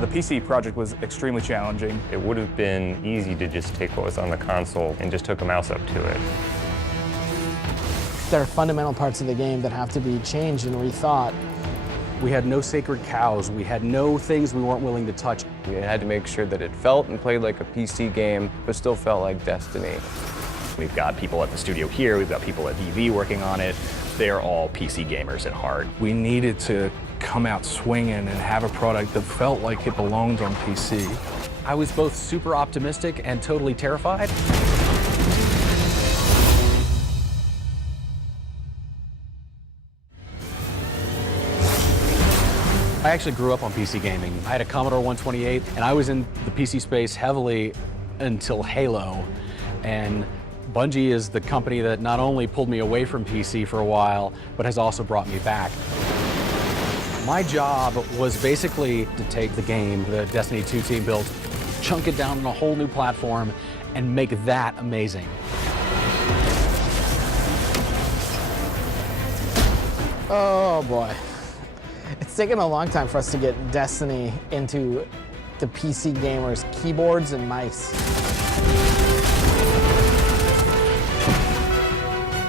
The PC project was extremely challenging. It would have been easy to just take what was on the console and just hook a mouse up to it. There are fundamental parts of the game that have to be changed and rethought. We had no sacred cows. We had no things we weren't willing to touch. We had to make sure that it felt and played like a PC game, but still felt like Destiny. We've got people at the studio here, we've got people at VV working on it. They're all PC gamers at heart. We needed to come out swinging and have a product that felt like it belonged on PC. I was both super optimistic and totally terrified. I actually grew up on PC gaming. I had a Commodore 128, and I was in the PC space heavily until Halo. And Bungie is the company that not only pulled me away from PC for a while, but has also brought me back. My job was basically to take the game the Destiny 2 team built, chunk it down on a whole new platform, and make that amazing. Oh boy. It's taken a long time for us to get Destiny into the PC gamers' keyboards and mice.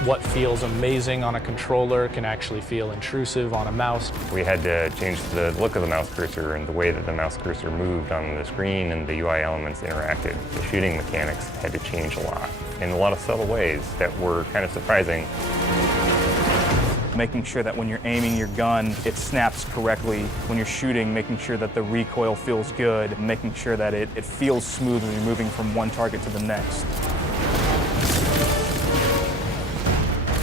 What feels amazing on a controller can actually feel intrusive on a mouse. We had to change the look of the mouse cursor and the way that the mouse cursor moved on the screen and the UI elements interacted. The shooting mechanics had to change a lot in a lot of subtle ways that were kind of surprising. Making sure that when you're aiming your gun, it snaps correctly. When you're shooting, making sure that the recoil feels good, making sure that it feels smooth when you're moving from one target to the next.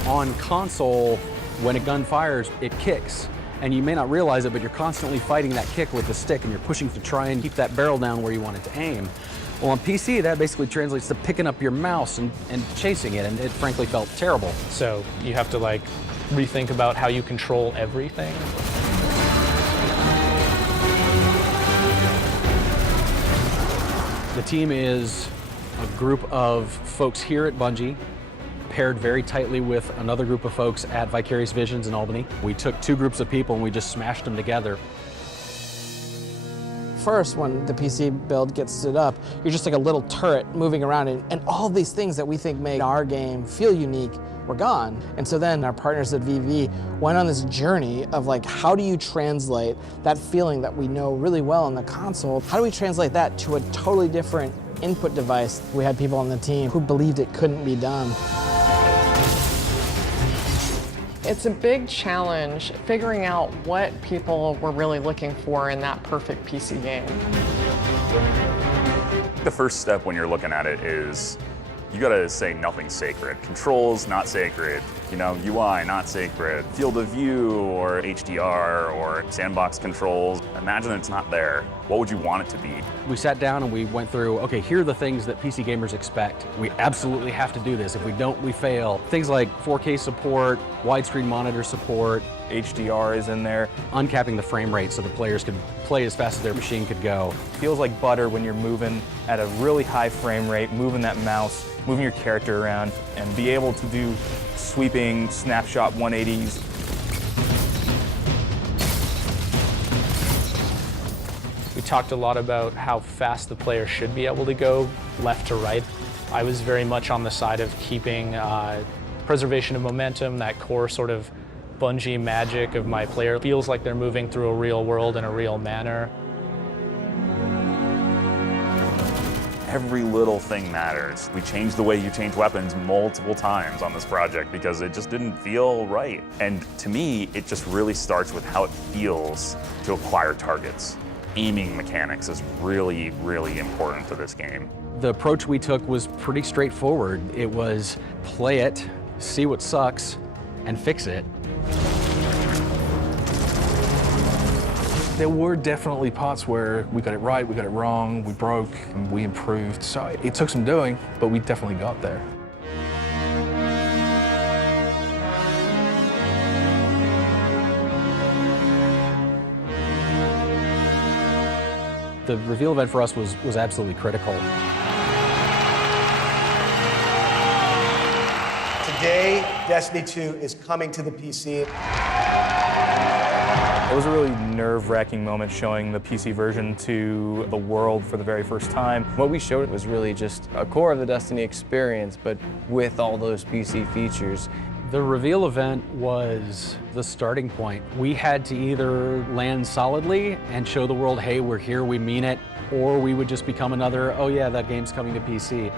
On console, when a gun fires, it kicks. And you may not realize it, but you're constantly fighting that kick with the stick and you're pushing to try and keep that barrel down where you want it to aim. Well, on PC, that basically translates to picking up your mouse and chasing it, and it frankly felt terrible. So you have to like rethink about how you control everything. The team is a group of folks here at Bungie, paired very tightly with another group of folks at Vicarious Visions in Albany. We took two groups of people and we just smashed them together. First, when the PC build gets stood up, you're just like a little turret moving around, and all these things that we think make our game feel unique were gone. And so then our partners at VV went on this journey of like, how do you translate that feeling that we know really well on the console? How do we translate that to a totally different input device? We had people on the team who believed it couldn't be done. It's a big challenge figuring out what people were really looking for in that perfect PC game. The first step when you're looking at it is you gotta say nothing's sacred. Controls, not sacred. You know, UI, not sacred. Field of view or HDR or sandbox controls. Imagine it's not there. What would you want it to be? We sat down and we went through, okay, here are the things that PC gamers expect. We absolutely have to do this. If we don't, we fail. Things like 4K support, widescreen monitor support. HDR is in there. Uncapping the frame rate so the players could play as fast as their machine could go. Feels like butter when you're moving at a really high frame rate, moving that mouse, moving your character around, and be able to do sweeping snapshot 180s. We talked a lot about how fast the player should be able to go left to right. I was very much on the side of keeping preservation of momentum, that core sort of Bungie magic of my player feels like they're moving through a real world in a real manner. Every little thing matters. We changed the way you change weapons multiple times on this project because it just didn't feel right. And to me, it just really starts with how it feels to acquire targets. Aiming mechanics is really, really important to this game. The approach we took was pretty straightforward. It was play it, see what sucks, and fix it. There were definitely parts where we got it right, we got it wrong, we broke, and we improved. So it took some doing, but we definitely got there. The reveal event for us was absolutely critical. Today, Destiny 2 is coming to the PC. It was a really nerve-wracking moment showing the PC version to the world for the very first time. What we showed was really just a core of the Destiny experience, but with all those PC features. The reveal event was the starting point. We had to either land solidly and show the world, hey, we're here, we mean it, or we would just become another, oh yeah, that game's coming to PC.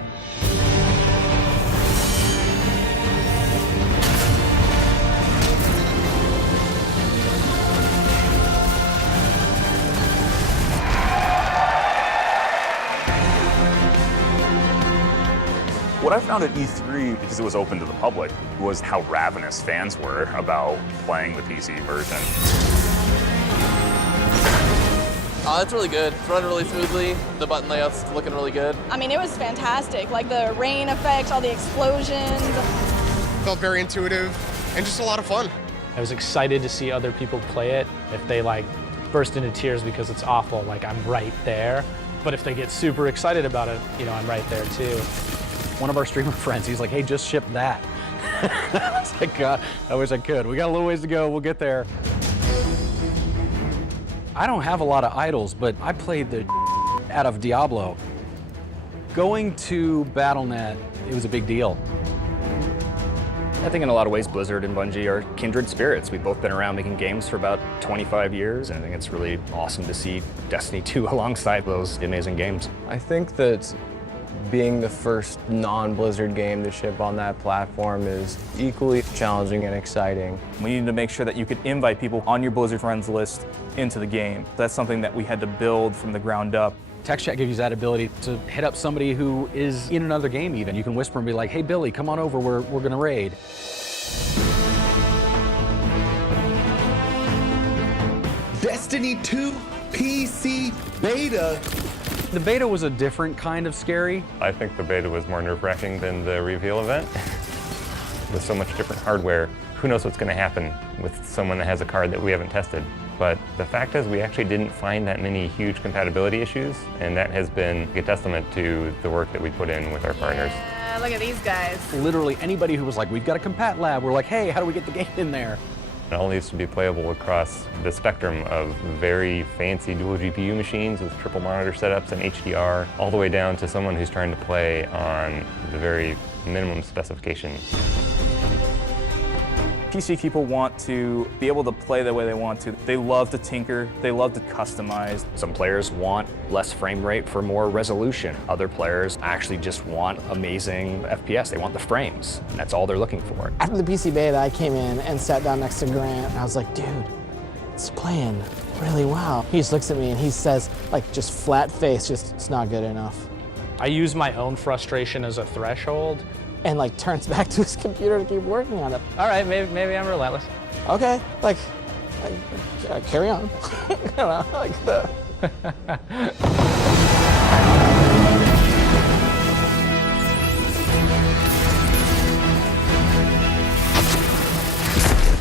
What I found at E3, because it was open to the public, was how ravenous fans were about playing the PC version. It's really good. It's running really smoothly. The button layout's looking really good. I mean, it was fantastic. Like the rain effect, all the explosions. Felt very intuitive and just a lot of fun. I was excited to see other people play it. If they like burst into tears because it's awful, like I'm right there. But if they get super excited about it, you know, I'm right there too. One of our streamer friends, he's like, hey, just ship that. I was like, God, I wish I could. We got a little ways to go, we'll get there. I don't have a lot of idols, but I played the out of Diablo. Going to Battle.net, it was a big deal. I think in a lot of ways, Blizzard and Bungie are kindred spirits. We've both been around making games for about 25 years, and I think it's really awesome to see Destiny 2 alongside those amazing games. I think that being the first non-Blizzard game to ship on that platform is equally challenging and exciting. We needed to make sure that you could invite people on your Blizzard friends list into the game. That's something that we had to build from the ground up. Text chat gives you that ability to hit up somebody who is in another game even. You can whisper and be like, hey Billy, come on over, we're gonna raid. Destiny 2 PC beta. The beta was a different kind of scary. I think the beta was more nerve-wracking than the reveal event. With so much different hardware, who knows what's going to happen with someone that has a card that we haven't tested. But the fact is we actually didn't find that many huge compatibility issues, and that has been a testament to the work that we put in with our partners. Look at these guys. Literally anybody who was like, we've got a compat lab, we're like, hey, how do we get the game in there? It all needs to be playable across the spectrum of very fancy dual GPU machines with triple monitor setups and HDR, all the way down to someone who's trying to play on the very minimum specification. PC people want to be able to play the way they want to. They love to tinker, they love to customize. Some players want less frame rate for more resolution. Other players actually just want amazing FPS. They want the frames. And that's all they're looking for. After the PC beta, I came in and sat down next to Grant, and I was like, dude, it's playing really well. He just looks at me and he says, like, just flat face, just, it's not good enough. I use my own frustration as a threshold. And like turns back to his computer to keep working on it. All right, maybe I'm relentless. Okay, like, carry on. You know, like the.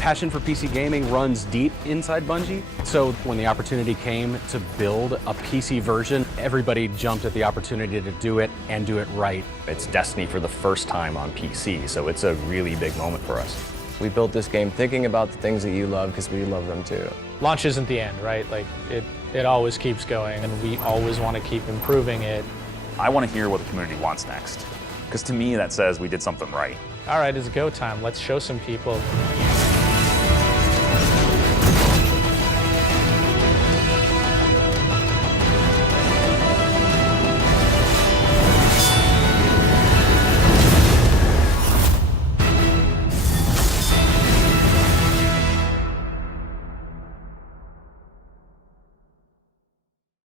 Passion for PC gaming runs deep inside Bungie. So when the opportunity came to build a PC version, everybody jumped at the opportunity to do it and do it right. It's Destiny for the first time on PC, so it's a really big moment for us. We built this game thinking about the things that you love because we love them too. Launch isn't the end, right? Like it always keeps going, and we always want to keep improving it. I want to hear what the community wants next, because to me that says we did something right. All right, it's go time. Let's show some people.